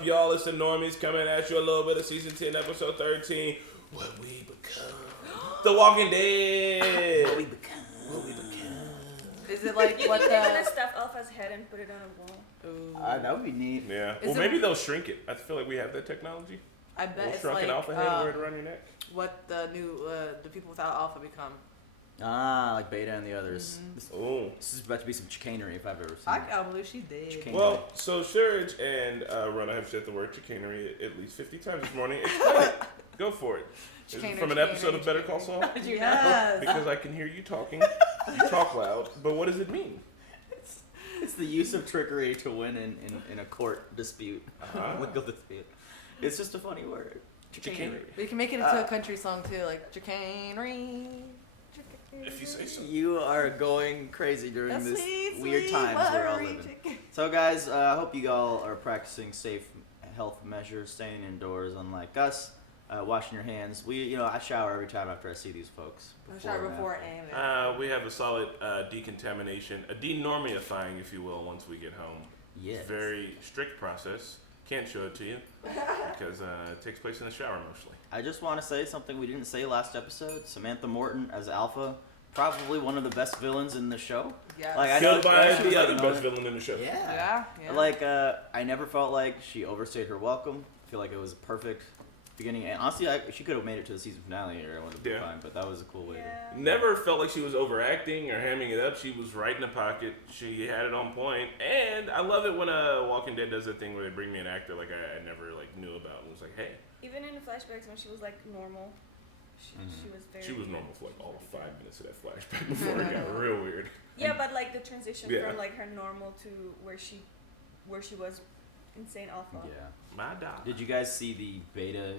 up, y'all? It's the Normies coming at you a little bit of season 10, episode 13. What we become. The Walking Dead. What we become. Is it like You what think they're the? gonna stuff Alpha's head and put it on a wall? That would be neat. Yeah. Is Well, it- maybe they'll shrink it. I feel like we have that technology. I bet Little it's shrunken like alpha head wear it around your neck. what the new the people without alpha become. Like Beta and the others. Ooh. This is about to be some chicanery if I've ever seen I it. can't believe she did. Chicane- Well, so Surge and Rona have said the word chicanery at least 50 times this morning. Explain it. Go for it. Is it from an episode of Better Call Saul? Yes. Because I can hear you talking. You talk loud. But what does it mean? It's the use of trickery to win in a court dispute. Legal dispute. It's just a funny word. Chicanery. We can make it into a country song too, like chicanery. If you say so. You are going crazy during A this sweet, weird sweet times we're all buttery living. chicken. So guys, I hope you all are practicing safe health measures, staying indoors, unlike us, washing your hands. I shower every time after I see these folks. I shower before and after. We have a solid decontamination, a denormifying, if you will, once we get home. Yes. Very strict process. Can't show it to you because it takes place in the shower mostly. I just want to say something we didn't say last episode. Samantha Morton as Alpha, probably one of the best villains in the show. Yes. Like I Killed know by she was the other like best villain in the show. Yeah. Yeah. Like I never felt like she overstayed her welcome. I feel like it was a perfect beginning, and honestly, she could have made it to the season finale, or it would have been fine. But that was a cool way. Yeah. Never felt like she was overacting or hamming it up. She was right in the pocket. She had it on point, and I love it when Walking Dead does that thing where they bring me an actor like I never knew about and was like, hey. Even in the flashbacks when she was like normal, she was very. She was normal for like all 5 minutes of that flashback before it got real weird. Yeah, but like the transition Yeah. from like her normal to where she was insane alpha. Yeah. My dog. Did you guys see the beta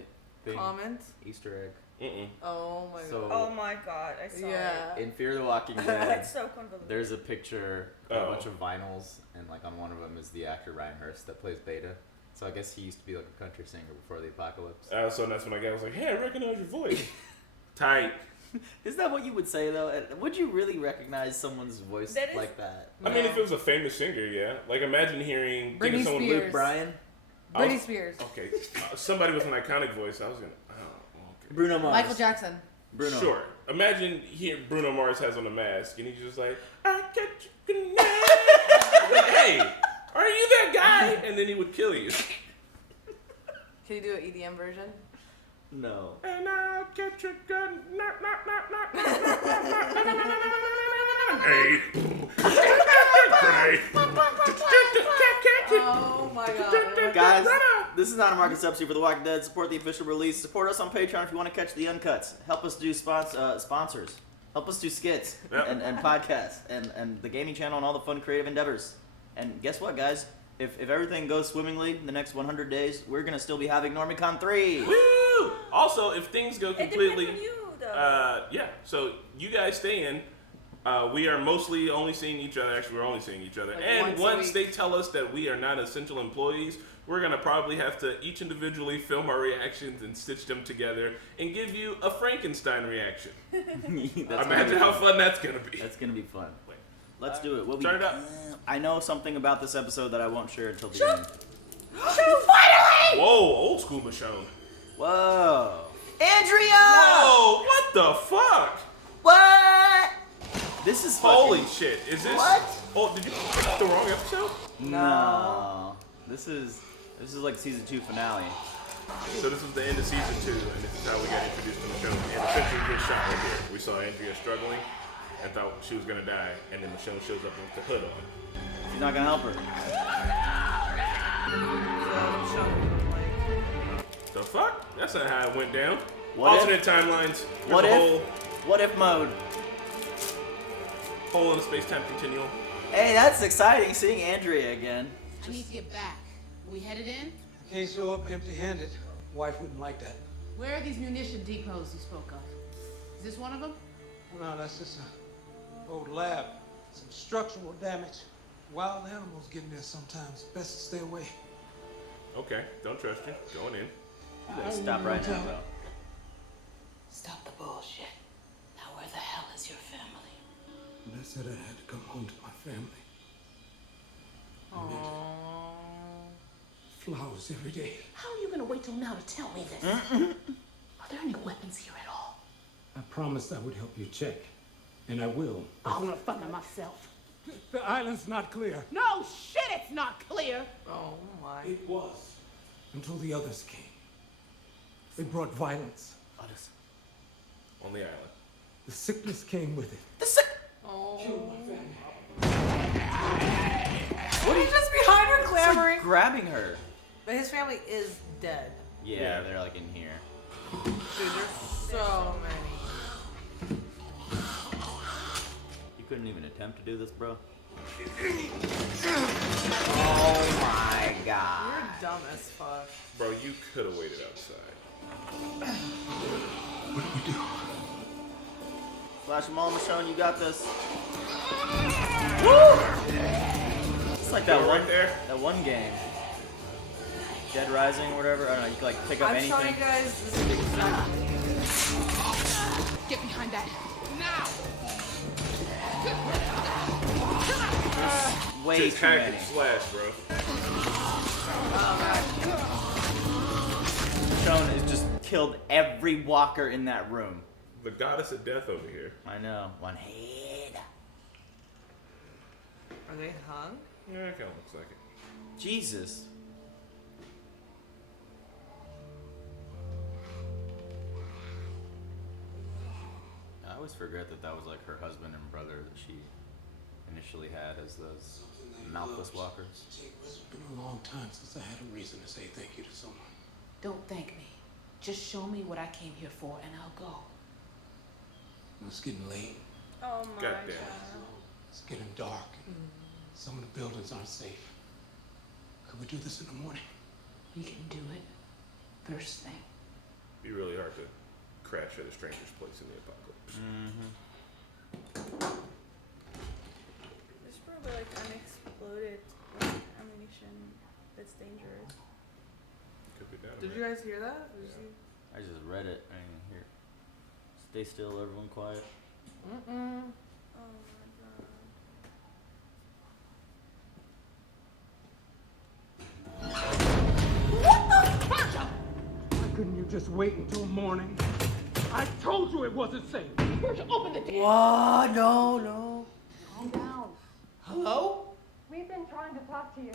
thing? Comment. Easter egg. Mm-mm. Oh my So- god. Oh my god, I saw Yeah. In Fear the Walking it. Dead, It's so convoluted. there's a picture of a Oh. bunch of vinyls, and like on one of them is the actor Ryan Hurst that plays Beta. So I guess he used to be like a country singer before the apocalypse. So that's when I was like, hey, I recognize your voice. Tight. Is that what you would say though? Would you really recognize someone's voice That is- like that? I mean, if it was a famous singer, yeah. Like, imagine hearing Britney someone Spears. Luke Bryan, Britney Spears. Okay, somebody with an iconic voice. I was gonna. Oh, okay. Bruno Mars, Michael Jackson. Bruno. Sure. Imagine Bruno Mars has on a mask and he's just like, I catch you good night. Like, hey, are you that guy? And then he would kill you. Can you do an EDM version? No. And I'll catch you good Oh my god. Guys, this is not a market subsidy for The Walking Dead. Support the official release. Support us on Patreon if you want to catch the uncuts. Help us do sponsors. Help us do skits Yep. and podcasts and the gaming channel and all the fun creative endeavors. And guess what, guys? If everything goes swimmingly in the next 100 days, we're going to still be having Normie Con 3. Woo! Also, if things go It completely, depends on you, though. yeah. So you guys stay in. We are mostly only seeing each other. Actually, we're only seeing each other. Like and once a once week. they tell us that we are not essential employees, we're gonna probably have to each individually film our reactions and stitch them together and give you a Frankenstein reaction. Imagine how fun that's gonna be. That's going to be fun. Wait. Let's do it. Turn it up. I know something about this episode that I won't share until the end. Finally! Whoa, old school Michonne. Whoa. Andrea! Whoa, what the fuck? What? This is fucking... Holy shit! Is this? What? Oh, did you pick the wrong episode? No. This is like season 2 finale. So this was the end of season 2, and this is how we got introduced to Michonne. And essentially get shot right here. We saw Andrea struggling and thought she was gonna die, and then Michonne shows up with the hood on. She's not gonna help her. The fuck? That's not how it went down. What if- Alternate timelines. There's What a if? What if mode? hole in the space-time continuum. Hey, that's exciting seeing Andrea again. I need to get back. We headed in? Can't show up empty-handed. Wife wouldn't like that. Where are these munition depots you spoke of? Is this one of them? No, that's just an old lab. Some structural damage. Wild animals get in there sometimes. Best to stay away. Okay, don't trust you. Going in. You better stop right now, though. Stop the bullshit. Now where the hell is your family? And I said I had to come home to my family. flowers every day. How are you gonna wait till now to tell me this? Are there any weapons here at all? I promised I would help you check, and I will. I'm gonna find them myself. The island's not clear. No shit, it's not clear. Oh my. It was until the others came. They brought violence. Others. On the island. The sickness came with it. Oh. Killed my family. What are you just behind her clamoring? Like grabbing her. But his family is dead. Yeah, they're like in here. Dude, there's so many. You couldn't even attempt to do this, bro. Oh my god. You're dumb as fuck. Bro, you could have waited outside. What do we do? Flash them all, Michonne, you got this. Woo! It's like that Go one right there. that one game. Dead Rising or whatever. I don't know, you can like pick up I'm anything. sorry, guys. This is exactly. Get behind that. Now! Way Just too hack many. and slash, bro. Michonne has just killed every walker in that room. The goddess of death over here. I know. One head. Are they hung? Yeah, it kind of looks like it. Jesus. I always forget that that was like her husband and brother that she initially had as those mouthless walkers. It's been a long time since I had a reason to say thank you to someone. Don't thank me. Just show me what I came here for and I'll go. It's getting late. Oh my Goddamn. god. It's getting dark. Some of the buildings aren't safe. Could we do this in the morning? We can do it first thing. Be really hard to crash at a stranger's place in the apocalypse. There's probably like unexploded like, ammunition that's dangerous. Could be down. Did you guys hear that? Did you see? I just read it. I didn't hear it. Stay still, everyone quiet. Mm-mm. Oh my god. Why couldn't you just wait until morning? I told you it wasn't safe. Virgil, open the door. What? No, no. Calm down. Hello? We've been trying to talk to you.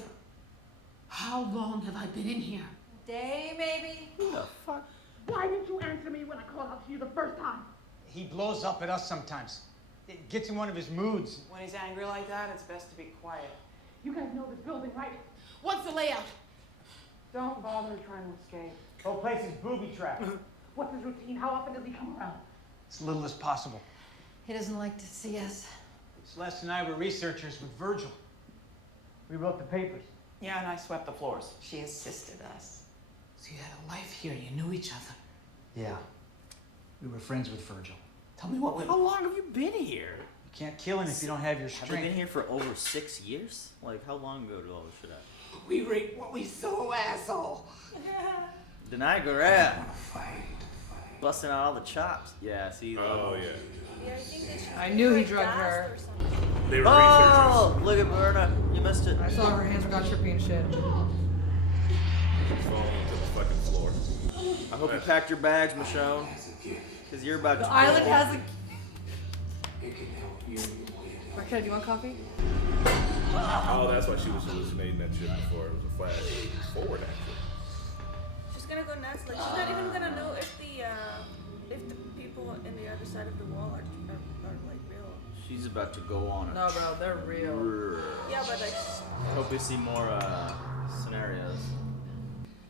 How long have I been in here? Day, maybe? Who the fuck? Why didn't you answer me when I called out to you the first time? He blows up at us sometimes. It gets in one of his moods. When he's angry like that, it's best to be quiet. You guys know this building, right? What's the layout? Don't bother trying to escape. The whole place is booby trapped. What's his routine? How often does he come around? As little as possible. He doesn't like to see us. Celeste and I were researchers with Virgil. We wrote the papers. Yeah, and I swept the floors. She assisted us. So you had a life here. You knew each other. Yeah. We were friends with Virgil. Tell me what went. How long have you been here? You can't kill him if you don't have your Have you been strength. here for over 6 years? Like, how long ago did all this shit happen? We read what we saw, asshole. Deny Garrett. Busting out all the chops. Yeah, see. Oh, yeah. Yeah, I think they should I knew he like drugged gas her. or something. They were Oh, look at Berna. You missed it. I saw her hands got trippy and shit. researchers. Falling to the fucking floor. I hope you packed your bags, Michonne. Because you're about The to. island has a. It can help you. Marquette, do you want coffee? Oh, that's why she was hallucinating that shit before. It was a flash forward, actually. She's gonna go nuts. Like she's not even gonna know if the people in the other side of the wall are like real. She's about to go on a. No, bro, they're real. Yeah, but like I hope we see more scenarios.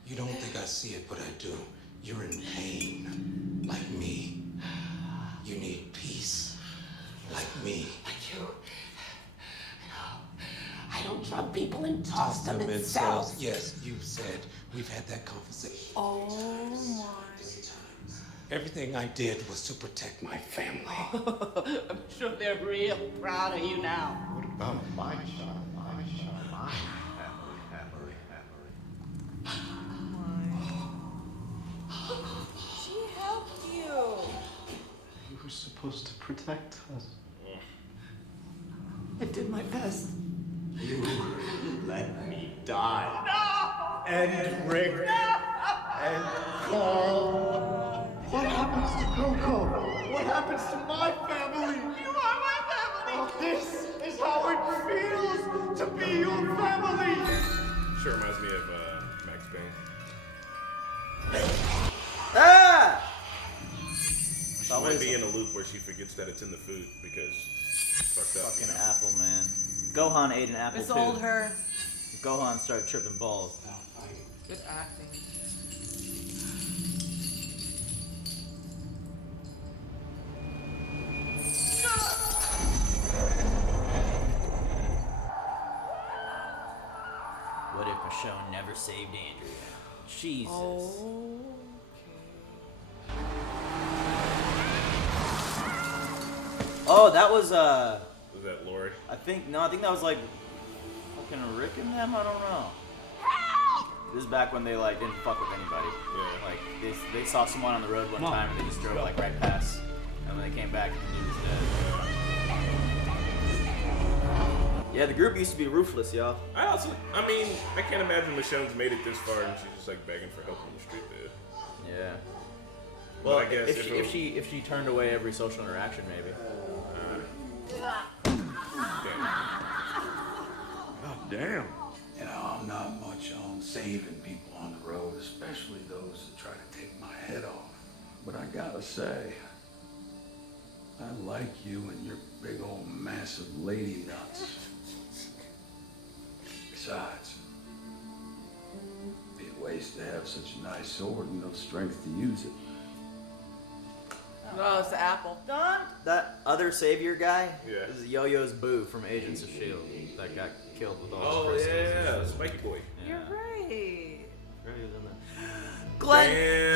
You don't think I see it, but I do. You're in pain, like me. You need peace, like me. Like you. I don't drug people and toss them in cells. Yes, you said we've had that conversation. Oh my. Everything I did was to protect my family. I'm sure they're real proud of you now. What about my child? My child, my family. she helped you. You were supposed to protect us. I did my best. You let me die. and Rick and Carl. What happens to Coco? What happens to my family? You are my family! Oh, this is how it feels to be your family! Sure reminds me of Max Payne. Ah! She might be in a loop where she forgets that it's in the food because it's fucked up. Fucking apple, man. Gohan ate an apple It's too. old her. Gohan started tripping balls. Good acting. What if Michonne never saved Andrea? Jesus. Oh, that was Was that Lord? I think that was like fucking Rick and them. I don't know. This is back when they like didn't fuck with anybody. Yeah. Like they saw someone on the road one time and they just drove like right past, and when they came back, he was dead. Yeah, the group used to be ruthless, y'all. I can't imagine Michonne's made it this far and she's just like begging for help on the street, dude. Yeah. But Well, I guess if she turned away every social interaction, maybe. God damn. You know, I'm not much on saving people on the road, especially those that try to take my head off. But I gotta say, I like you and your big old massive lady nuts. Besides, it'd be a waste to have such a nice sword and no strength to use it. No, it's the apple. That other savior guy Yeah. is Yo-Yo's Boo from Agents of S.H.I.E.L.D. that got killed with all his crystals. yeah, Spiky Boy. You're right. Glenn!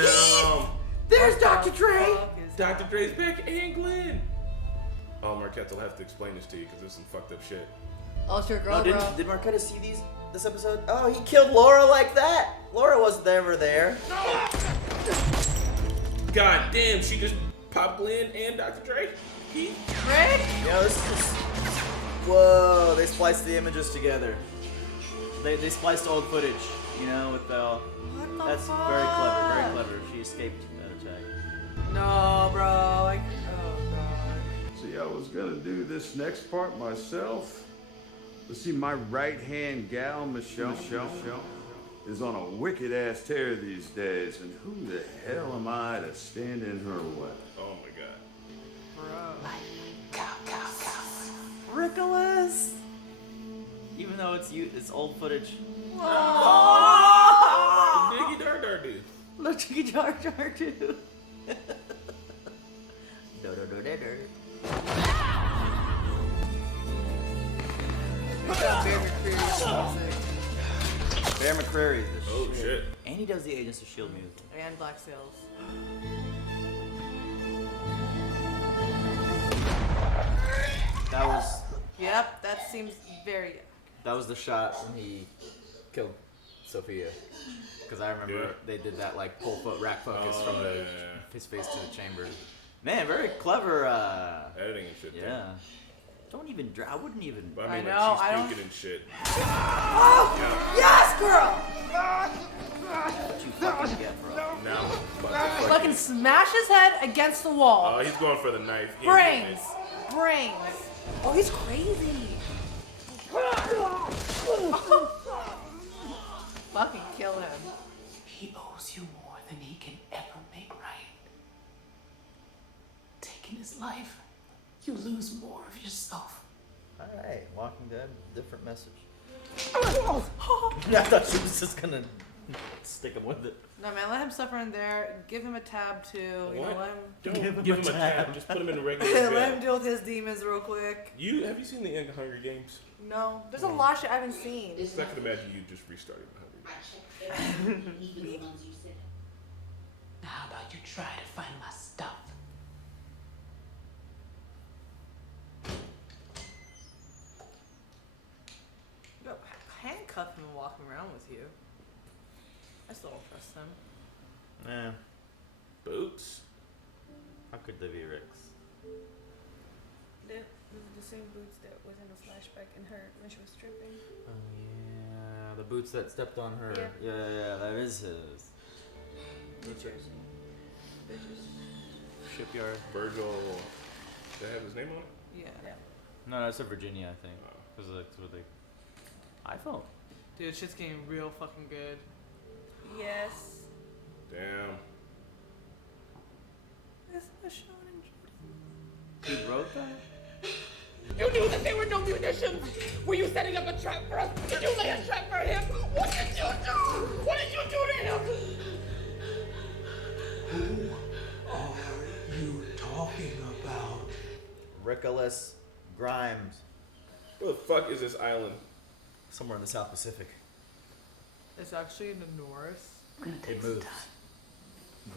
Damn! There's Dr. Dre! Dr. Dre's back and Glenn! Oh, Marquette will have to explain this to you because there's some fucked up shit. Oh, it's your girl, No, bro. did Marquetta see this episode? Oh, he killed Laura like that! Laura wasn't ever there. God damn, she just popped Glenn and Dr. Dre? Rick? Yo, this is... Whoa, they spliced the images together. They spliced old footage, you know, with the... What the That's fuck? very clever, very clever. She escaped that attack. No, bro. Oh, God. See, I was gonna do this next part myself. But see, my right-hand gal, Michonne, is on a wicked-ass tear these days, and who the hell am I to stand in her way? Oh my god. Ridiculous! Even though it's old footage. Oh! Diggy Dar Dar dude. Look, Diggy Jar Jar dude. Bear McCreary's the Oh shit. And he does the Agents of S.H.I.E.L.D. music. And Black Sails. That was... Yep, that seems very... That was the shot when he killed Sophia. Because I remember they did that like pull foot rack focus from his face to the chamber. Man, very clever editing and shit. Yeah. Don't even I wouldn't even. But I mean, know, like, I she's don't- puking and shit. Oh! Yes, girl! What you fucking get, bro? Now, Fucking smash his head against the wall. Oh, he's going for the knife. He ain't getting Brains. it. Brains. Oh, he's crazy. Fucking kill him. He owes you more than he can ever make right. Taking his life, you lose more of yourself. Alright, Walking Dead, different message. I thought she was just gonna stick him with it. No, man, let him suffer in there. Give him a tab, too. You know, What? let him... Don't give him a tab. Just put him in a regular let bed. him deal with his demons real quick. Have you seen the end of Hunger Games? No. There's a lot of shit I haven't seen. So I can imagine you just restarting Hunger Games. Now, how about you try to find my stuff? Yo, handcuff him and walk him around with you. I still don't trust him. Yeah. Boots? How could they be Ricks? the same boots that was in the flashback in her when she was stripping. Oh yeah, the boots that stepped on her. Yeah. Yeah, that is his. New Jersey. Bitches. Shipyard. Virgil. Did they have his name on it? Yeah. No, that's a Virginia, I think. Because that's what they. iPhone. Dude, shit's getting real fucking good. Yes. Damn. It's Michonne and Who wrote that? You knew that there were no munitions! Were you setting up a trap for us? Did you lay a trap for him? What did you do? What did you do to him? Who are you talking about? Nicholas Grimes. Where the fuck is this island? Somewhere in the South Pacific. It's actually in the north. We're gonna take It some moves. time.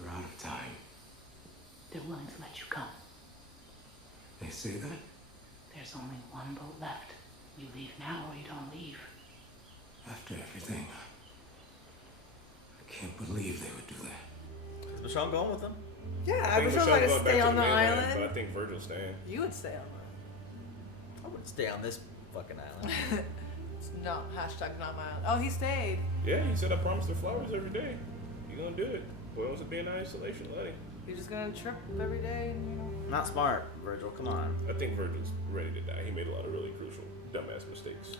We're out of time. They're willing to let you come. They say that? There's only one boat left. You leave now or you don't leave. After everything, I can't believe they would do that. Is Michonne going with them? Yeah, I I think was Michelle's trying to going stay back on to the mainland, island. but I think Virgil's staying. You would stay on I would stay on this fucking island. that. It's not hashtag not my island. Oh, he stayed. Yeah, he said I promised her flowers every day. He gonna do it. Boy wants to be in isolation, let him. He's just gonna trip every day, and you know. Not smart, Virgil. Come on. I think Virgil's ready to die. He made a lot of really crucial, dumbass mistakes.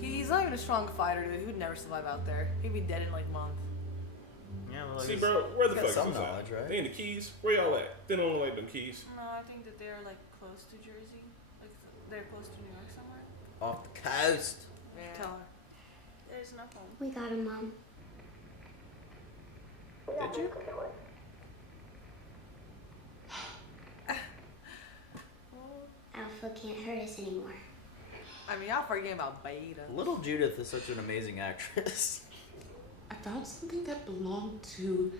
He's not even a strong fighter, dude. He would never survive out there. He'd be dead in like a month. Yeah, well, See, bro, where the got fuck is some this knowledge, at? right? They in the Keys? Where y'all at? They don't like them Keys. No, I think that they're like close to Jersey. Like they're close to New York somewhere. Off the coast. Yeah. Tell her. There's no home. We got him, Mom. Did you? Alpha can't hurt us anymore. I mean, y'all forgetting about Beta. Little Judith is such an amazing actress. I found something that belonged to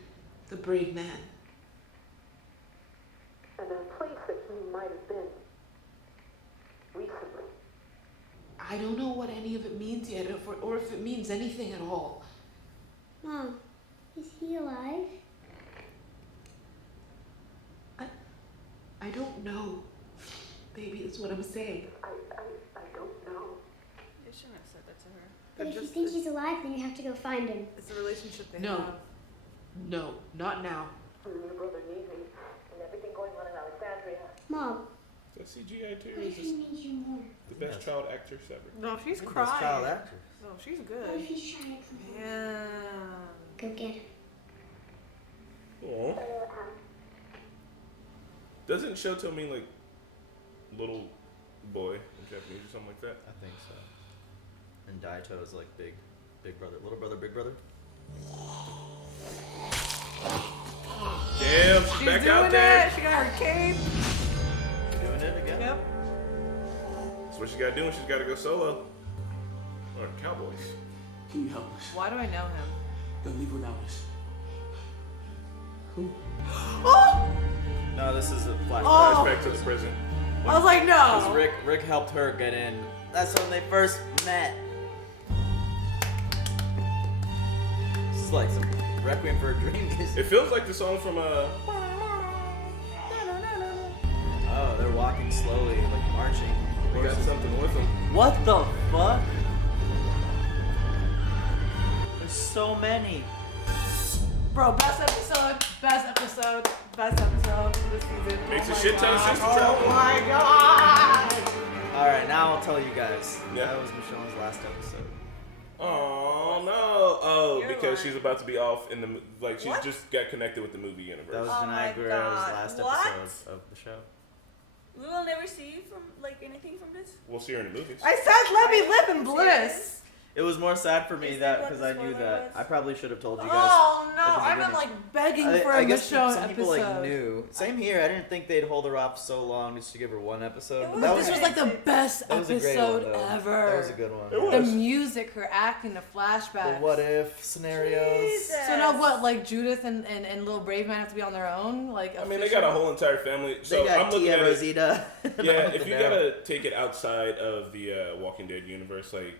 the brave man. And a place that he might have been recently. I don't know what any of it means yet, or if it means anything at all. Mom, is he alive? I don't know. Baby, that's what I'm saying. I don't know. You shouldn't have said that to her. But if you think he's alive, then you have to go find him. It's a relationship they No. have. No, not now. Your brother needs me, and everything going on in Alexandria. Mom, Is that CGI too? what Or if is he this needs you more? the best child actress ever? No, she's Best crying. child actress. No, she's What good. if he's trying to come home? Yeah. Go get him. Aw. Doesn't Shoto mean like little boy in Japanese or something like that? I think so. And Daito is like big brother, little brother, big brother. Damn, she's She's back doing out there. it. She got her cape. Doing it again. Yep. That's what she gotta do when she's gotta go solo. Or Cowboys. Can you help us? Why do I know him? Don't leave without us. Who? Oh! No, this is a flashback. Oh. Flashback to the prison. I was like, Because no. Rick helped her get in. That's when they first met. This is like some Requiem for a Dream music. It feels like the song from Oh, they're walking slowly, like marching. They got something with them. What the fuck? There's so many. Bro, best episode of this season. Makes Oh a my shit ton of God. sense to travel. Oh my god! Alright, now I'll tell you guys. Yeah. That was Michonne's last episode. Oh no! Oh, You're because lying. she's about to be off in the like she's What? just got connected with the movie universe. That was Oh my Janai Guerrero's God. last What? episode of the show. We will never see you from like anything from this. We'll see her in the movies. I said let me live in bliss. It was more sad for me Is that that what because the I knew spoiler that. was? I probably should have told you guys. Oh no! at the I've been beginning. like begging for I a guess Michonne some people episode. like knew. Same here. I didn't think they'd hold her off so long just to give her one episode. But It that This was was like the best that was a great one, episode though. ever. That was a good one. It The was. music, her acting, the The flashbacks. what if scenarios. Jesus. So now what? Like Judith and Little Brave Man have to be on their own? Like I mean, they got a whole entire family. So They got I'm looking Tia at it. Rosita. Yeah, if you gotta take it outside of the Walking Dead universe, like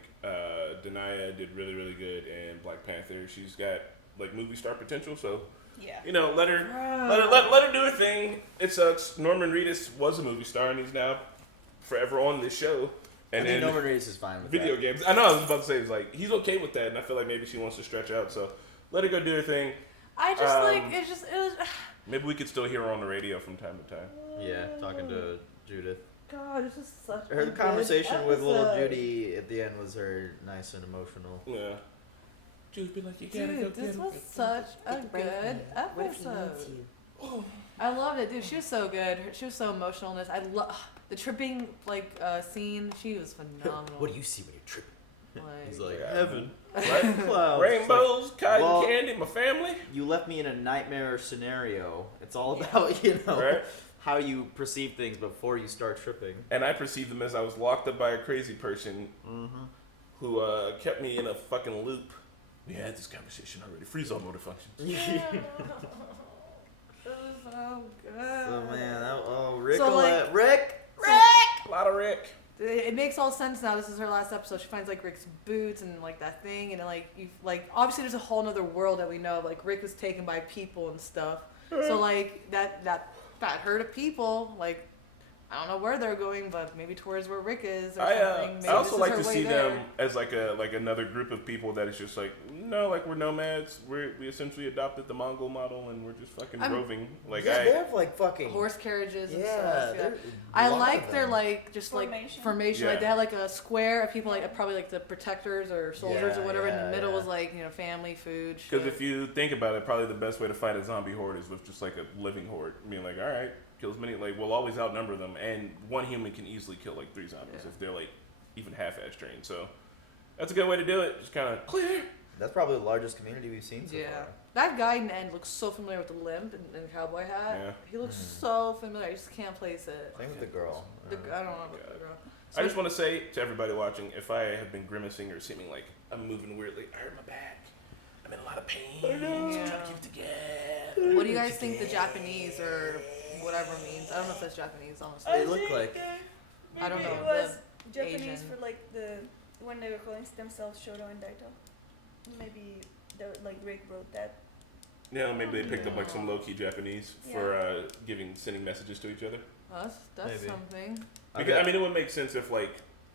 Denaya did really, really good in Black Panther. She's got like movie star potential. So Yeah. you know, let her do her thing. It sucks. Norman Reedus was a movie star, and he's now forever on this show. And then Norman Reedus is fine with video that. games. I know I was about to say, it's like, he's okay with that, and I feel like maybe she wants to stretch out, so let her go do her thing. I just it was. Maybe we could still hear her on the radio from time to time. Yeah, talking to Judith. God, it's just such Her conversation with little Judy at the end was her nice and emotional. Yeah. Judy be like, you gotta go get this him. was such a good episode. I loved it, dude. She was so good. She was so emotional in this. I love the tripping scene. She was phenomenal. What do you see when you're tripping? He's like, heaven, right? Clouds, rainbows, cotton candy, my family. You left me in a nightmare scenario. It's all about right? how you perceive things before you start tripping. And I perceived them as I was locked up by a crazy person who kept me in a fucking loop. We had this conversation already. Freeze all motor functions. It was so good. So man, Rick, So, Rick, a lot of Rick. It makes all sense now. This is her last episode. She finds Rick's boots and that thing, and obviously there's a whole nother world that we know. Rick was taken by people and stuff. So that herd of people, I don't know where they're going, but maybe towards where Rick is or something. Maybe I also like to her way see there. them as another group of people that is just no, we're nomads. We essentially adopted the Mongol model and we're just fucking roving. They have fucking horse carriages and stuff. Yeah, they're I like their formation. Yeah. They had a square of people probably the protectors or soldiers or whatever. In the middle was family, food. Because if you think about it, probably the best way to fight a zombie horde is with just a living horde. I mean, all right. Kill as many, we'll always outnumber them, and one human can easily kill 3 zombies if they're even half-ass trained. So that's a good way to do it. Just kind of clear. That's probably the largest community we've seen so far. That guy in the end looks so familiar with the limp and the cowboy hat. Yeah. He looks so familiar. I just can't place it. Same with the girl. I don't know about the girl. I just want to say to everybody watching, if I have been grimacing or seeming like I'm moving weirdly, I hurt my back. I'm in a lot of pain. I'm trying to keep it together. What do you guys think the Japanese or whatever means? I don't know if that's Japanese, honestly. They look like. I don't know. It was the Japanese Asian. for when they were calling themselves Shoto and Daito. Maybe Rick wrote that. Yeah, maybe they picked up some low-key Japanese for sending messages to each other. That's something. Because, I mean, it would make sense if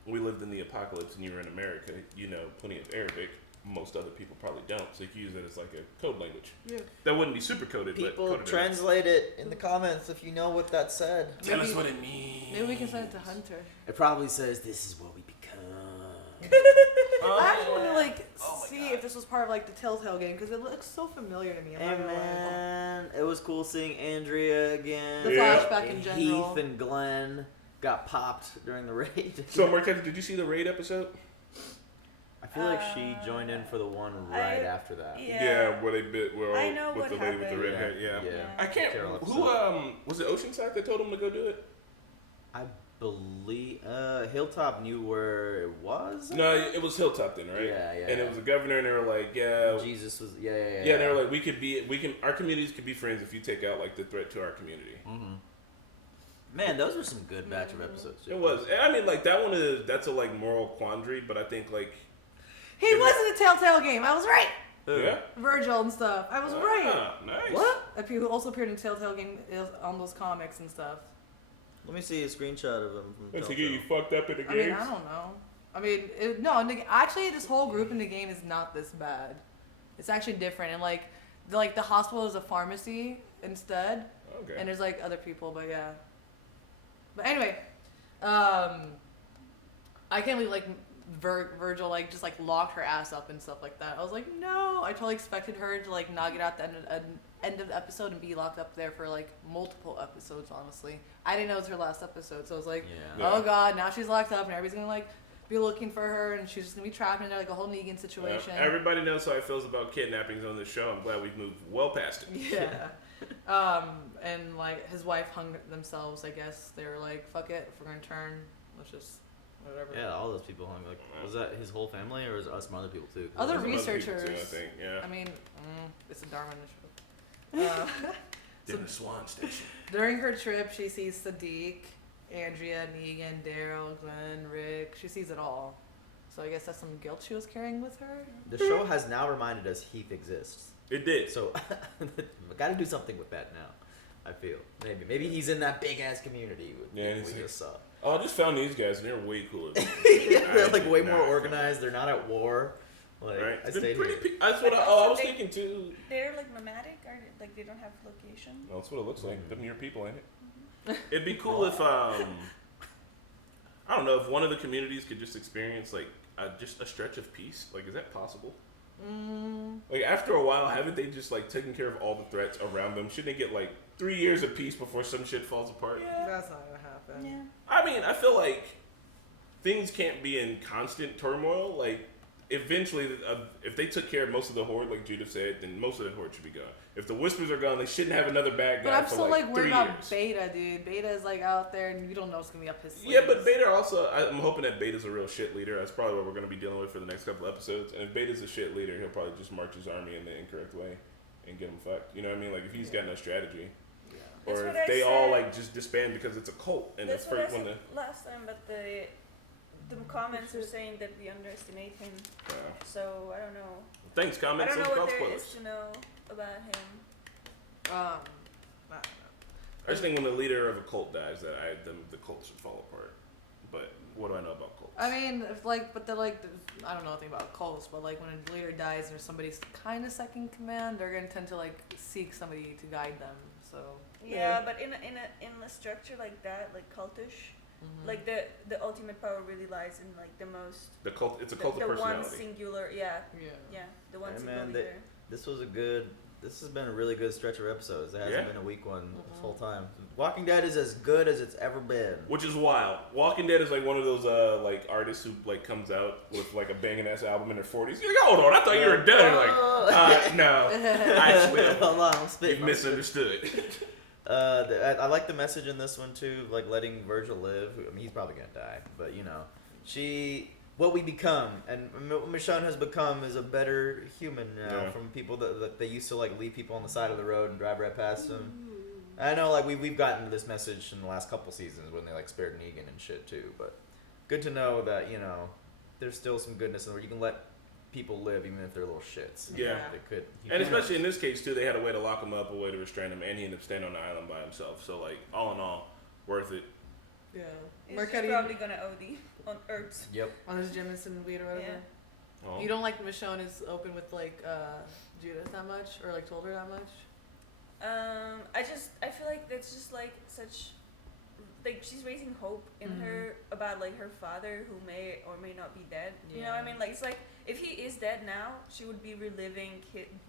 we lived in the apocalypse and you were in America. You know plenty of Arabic. Most other people probably don't, so you can use it as a code language. Yeah. That wouldn't be super coded, but People coded translate it in the comments if you know what that said. Tell us what it means. Maybe we can send it to Hunter. It probably says, "This is what we become." I actually want to see if this was part of the Telltale game because it looks so familiar to me. Hey man, it was cool seeing Andrea again. The flashback in general. Heath and Glenn got popped during the raid. So, Marquette, did you see the raid episode? I feel like she joined in for the one right after that. Yeah, where they bit I know with what the lady with the happened. red hair. Yeah. I can't. Carol Who was it? Oceanside that told him to go do it? I believe Hilltop knew where it was. No, it was Hilltop then, right? Yeah. And it was a governor, and they were like, "Yeah, Jesus was Yeah, and they were like, our communities could be friends if you take out the threat to our community." Mm-hmm. Man, those were some good batch of episodes. It was. I mean, that one is that's a moral quandary, but I think he was in a Telltale game. I was right. Yeah. Virgil and stuff. I was right. Nice. What? Who also appeared in Telltale game on those comics and stuff. Let me see a screenshot of him. Let's get you fucked up in the game. I mean, I don't know. I mean, actually, this whole group in the game is not this bad. It's actually different, and the hospital is a pharmacy instead. Okay. And there's other people, but yeah. But anyway, I can't believe Virgil just locked her ass up and stuff like that. I was like, no. I totally expected her to not get out the end of the episode and be locked up there for multiple episodes. Honestly, I didn't know it was her last episode, so I was like, oh god, now she's locked up and everybody's gonna be looking for her and she's just gonna be trapped in there a whole Negan situation. Everybody knows how I feels about kidnappings on this show. I'm glad we've moved well past it. Yeah. And his wife hung themselves. I guess they were like, fuck it, if we're gonna turn, let's just. Whatever. Yeah, all those people hung. Was that his whole family, or was it some other people too? Other researchers. Too, I think. Yeah. I mean, it's a Darwin issue. In the Swan Station. During her trip, she sees Sadiq, Andrea, Negan, Daryl, Glenn, Rick. She sees it all. So I guess that's some guilt she was carrying with her. The show has now reminded us Heath exists. It did. So we got to do something with that now. I feel maybe he's in that big ass community we just saw. Oh, I just found these guys, and they're way cooler. They're like way more organized. They're not at war. Like, right? I stayed here. That's what I was thinking too. They're like nomadic, or like they don't have location. Well, that's what it looks like. Them your people, ain't it? It'd be cool if I don't know, if one of the communities could just experience like just a stretch of peace. Like, is that possible? Like after a while, haven't they just like taken care of all the threats around them? Shouldn't they get like 3 years of peace before some shit falls apart? Yeah. That's not gonna happen. Yeah. I mean, I feel like things can't be in constant turmoil. Like, eventually, if they took care of most of the horde, like Judith said, then most of the horde should be gone. If the Whispers are gone, they shouldn't have another bad guy. But I'm for still like worried 3 about years. Beta, dude. Beta is like out there, and we don't know what's gonna be up his sleeves. Yeah, but Beta also, I'm hoping that Beta's a real shit leader. That's probably what we're going to be dealing with for the next couple episodes. And if Beta's a shit leader, he'll probably just march his army in the incorrect way and get him fucked. You know what I mean? Like, if he's got no strategy. That's Or what if I they all said. like just disband because it's a cult. And That's the what I first one said last time, but the comments are saying that we underestimate him. Yeah. So I don't know. Thanks, I comments. don't Let's know go what there spoilers. is to know about him. I don't know. I just think when the leader of a cult dies, that the cult should fall apart. But what do I know about cults? I mean, if but they're like, I don't know anything about cults, but like when a leader dies and there's somebody's kind of second command, they're gonna tend to like seek somebody to guide them. So Yeah, but in a structure like that, like cultish, like the ultimate power really lies in like the most. The cult. It's a cult of the personality. one singular, the one Hey, single man, leader. This has been a really good stretch of episodes. It hasn't been a weak one this whole time. Walking Dead is as good as it's ever been. Which is wild. Walking Dead is like one of those like artists who like comes out with like a banging ass album in their 40s. You're like, hold on, I thought you were dead. Like, no, actually, hold on, I'm spitting. You misunderstood. I like the message in this one too, like letting Virgil live. I mean, he's probably gonna die, but you know, what we become, and what Michonne has become is a better human now from people that they used to like leave people on the side of the road and drive right past them. I know, like we've gotten to this message in the last couple seasons when they like spared Negan and shit too, but good to know that there's still some goodness in there. You can let people live even if they're little shits. Yeah, they could. And especially in this case too, they had a way to lock him up, a way to restrain him, and he ended up staying on the island by himself. So like, all in all, worth it. Yeah, He's Marquette, probably gonna OD on herbs. Yep. On his Jemison weed or whatever. Yeah. Oh. You don't like Michonne is open with like Judith that much, or like told her that much? I feel like that's just like such, like she's raising hope in her about like her father who may or may not be dead. You know what I mean? Like it's like if he is dead now, she would be reliving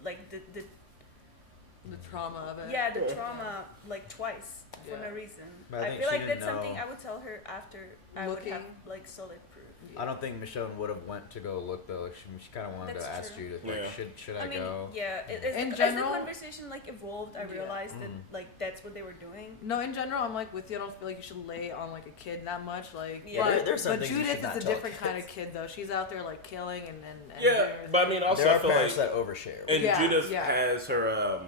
like the trauma of it. Yeah, the trauma like twice for no reason. But I think feel she like that's didn't something know. I would tell her after I would have like solid proof. I don't think Michonne would have went to go look though. Like she kind of wanted That's to ask true. Judith, like, should I mean, go? Yeah. In As general- the conversation like evolved, I realized that like that's what they were doing. No, in general, I'm like with you. I don't feel like you should lay on like a kid that much. Like, Yeah. There's some but things you Judith should not is a tell different kind of kids. kid though. She's out there like killing and Yeah, but I mean, also There I are feel parents like that overshare. And Yeah, Judith yeah. has her.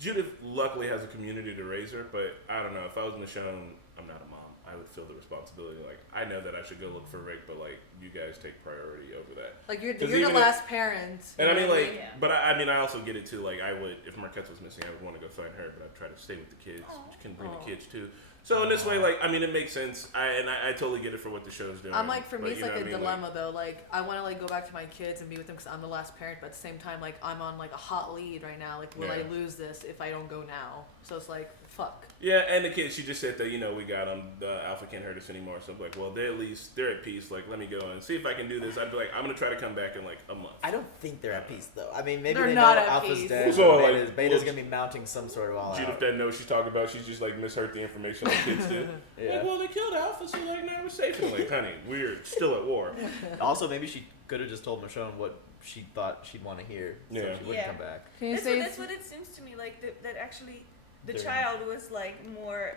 Judith luckily has a community to raise her, but I don't know. If I was Michonne, I'm not a mom. I would feel the responsibility. Like, I know that I should go look for Rick, but like, you guys take priority over that. Like you're 'Cause the even last parent. And I mean, like, Yeah. but I mean, I also get it too. Like, I would, if Marquette was missing, I would want to go find her, but I'd try to stay with the kids. You can bring the kids too. So in this way, like, I mean, it makes sense. I totally get it for what the show's doing. I'm like, for me, but it's you know like a what I mean? dilemma though. Like, I want to like go back to my kids and be with them because I'm the last parent, but at the same time, like, I'm on like a hot lead right now. Like, will I Yeah. lose this if I don't go now? So it's like, fuck. Yeah, and the kids, she just said that, we got them. The Alpha can't hurt us anymore. So I'm like, well, they're at peace. Like, let me go and see if I can do this. I'd be like, I'm going to try to come back in like a month. I don't think they're at peace though. I mean, maybe They're they not know at Alpha's peace. dead. So, but like, Beta's gonna be mounting some sort of all Judith out. doesn't know what she's talking about. She's just like misheard the information the kids did. Yeah. Like, well, they killed Alpha, so like now we're safe. And like, honey, we're still at war. Also, maybe she could have just told Michonne what she thought she'd want to hear, so Yeah. she wouldn't come back. Can you That's what it seems to me like that actually the They're- child was like more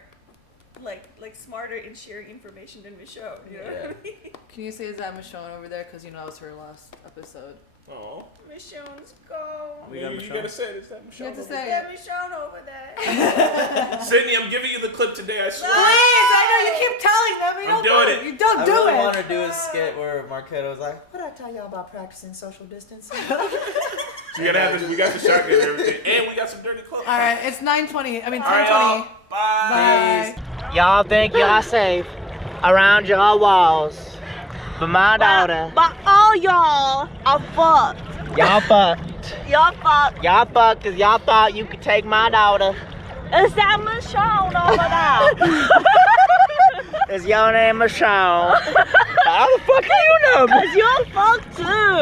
like smarter in sharing information than Michonne. You know what I mean? Can you say is that Michonne over there? Because that was her last episode. Oh, Michonne's gone. We got you Michonne? gotta say it. Is that Michonne? You have to over say there? it. Michonne over there. Sydney, I'm giving you the clip today. I swear. Please, I know you keep telling them. You I'm don't doing do it. You don't I do really it. want to do a skit where Marquette was like, "What did I tell y'all about practicing social distancing?" So you gotta have this. We got the shotgun and everything, and we got some dirty clothes. All right, it's 9:20. I mean 10:20. All right, y'all. Bye. Bye. Y'all think y'all safe. around your walls. But my daughter. But all y'all are fucked. Y'all fucked. Y'all fucked. Y'all fucked because y'all thought you could take my daughter. Is that Michonne over there? Is your name Michonne? How the fuck do you know? Because you're fucked too.